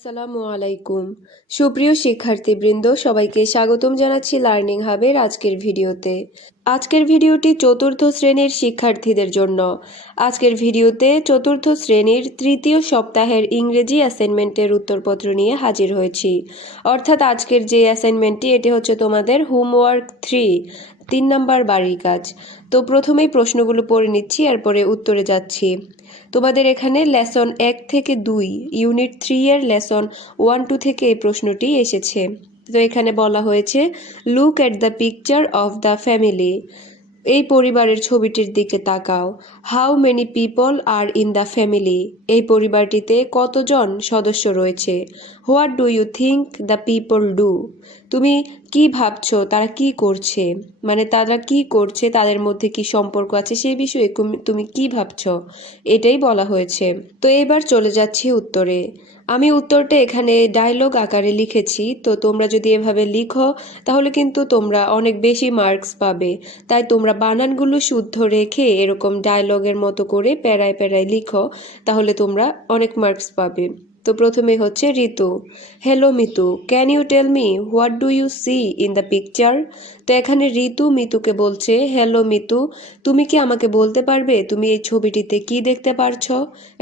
আসসালামু আলাইকুম। সুপ্রিয় শিক্ষার্থীবৃন্দ, সবাইকে স্বাগতম জানাচ্ছি লার্নিং হাবের আজকের ভিডিওতে। আজকের ভিডিওটি চতুর্থ শ্রেণির শিক্ষার্থীদের জন্য। আজকের ভিডিওতে চতুর্থ শ্রেণির তৃতীয় সপ্তাহের ইংরেজি অ্যাসাইনমেন্টের উত্তরপত্র নিয়ে হাজির হয়েছি। অর্থাৎ আজকের যে অ্যাসাইনমেন্টটি, এটি হচ্ছে তোমাদের হোমওয়ার্ক থ্রি তিন নাম্বার বাড়ির কাজ। তো প্রথমেই প্রশ্নগুলো পড়ে নিচ্ছি, এরপরে উত্তরে যাচ্ছি। তোমাদের এখানে লেসন এক থেকে দুই, ইউনিট থ্রি এর লেসন ওয়ান, টু থেকে এই প্রশ্নটি এসেছে। তো এখানে বলা হয়েছে, look at the picture of the family. এই পরিবারের ছবিটির দিকে তাকাও। How many people are in the family এই পরিবারটিতে কতজন সদস্য রয়েছে? What do you think the people do তুমি কি ভাবছ? তারা কি করছে? মানে তারা কি করছে? তাদের মধ্যে কি সম্পর্ক আছে? সেই বিষয়ে তুমি কি ভাবছ? এটাই বলা হয়েছে। তো এবার চলে যাচ্ছি উত্তরে। আমি উত্তরটা এখানে ডায়লগ আকারে লিখেছি, তো তোমরা যদি এভাবে লিখো, তাহলে কিন্তু তোমরা অনেক বেশি মার্কস পাবে। তাই তোমরা বানানগুলো শুদ্ধ রেখে এরকম ডায়লগের মতো করে প্যারায় প্যারায় লিখো, তাহলে তোমরা অনেক মার্কস পাবে। তো প্রথমে হচ্ছে Ritu. Hello Mitu can you tell me what do you see in the picture তো এখানে ঋতু মিতুকে বলছে হ্যালো মিতু, তুমি কি আমাকে বলতে পারবে তুমি এই ছবিটিতে কি দেখতে পারছ?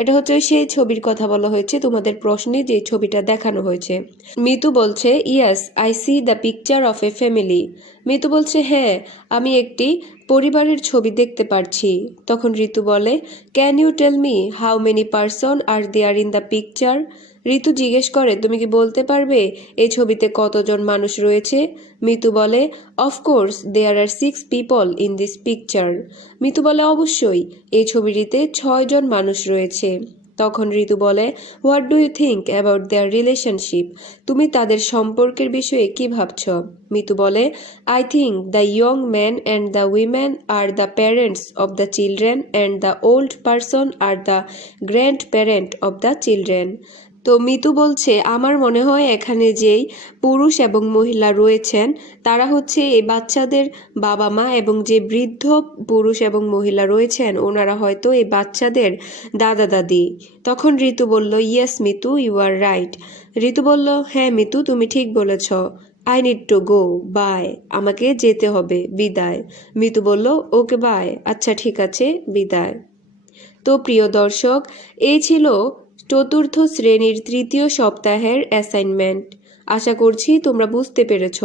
এটা হচ্ছে সেই ছবির কথা বলা হয়েছে, তোমাদের প্রশ্নে যে ছবিটা দেখানো হয়েছে। মিতু বলছে yes I see the picture of a family Mitu বলছে হ্যাঁ আমি একটি পরিবারের ছবি দেখতে পারছি। তখন ঋতু বলে can you tell me how many person are there in the picture Ritu জিজ্ঞেস করে, তুমি কি বলতে পারবে এই ছবিতে কতজন মানুষ রয়েছে? মিতু বলে of course there are six people in this picture Mitu বলে, অবশ্যই, এই ছবিটিতে ছয়জন মানুষ রয়েছে। তখন ঋতু বলে what do you think about their relationship তুমি তাদের সম্পর্কের বিষয়ে কি ভাবছ? মিতু বলে I think the young man and the women are the parents of the children and the old person are the grandparent of the children তো মিতু বলছে, আমার মনে হয় এখানে যেই পুরুষ এবং মহিলা রয়েছেন, তারা হচ্ছে এই বাচ্চাদের বাবা মা এবং যে বৃদ্ধ পুরুষ এবং মহিলা রয়েছেন, ওনারা হয়তো এই বাচ্চাদের দাদা দাদি তখন ঋতু বলল yes Mitu you are right Ritu বলল হ্যাঁ মিতু, তুমি ঠিক বলেছ। I need to go bye আমাকে যেতে হবে, বিদায়। মিতু বলল ওকে বাই আচ্ছা ঠিক আছে, বিদায়। তো প্রিয় দর্শক, এই ছিল চতুর্থ শ্রেণির তৃতীয় সপ্তাহের অ্যাসাইনমেন্ট আশা করছি তোমরা বুঝতে পেরেছ।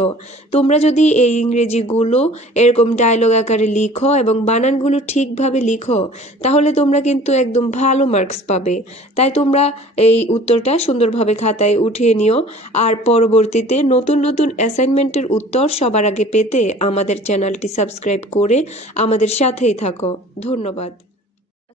তোমরা যদি এই ইংরেজিগুলো এরকম ডায়লগ আকারে লিখো এবং বানানগুলো ঠিকভাবে লিখো, তাহলে তোমরা কিন্তু একদম ভালো মার্কস পাবে। তাই তোমরা এই উত্তরটা সুন্দরভাবে খাতায় উঠিয়ে নিও। আর পরবর্তীতে নতুন নতুন অ্যাসাইনমেন্টের উত্তর সবার আগে পেতে আমাদের চ্যানেলটি সাবস্ক্রাইব করে আমাদের সাথেই থাকো। ধন্যবাদ।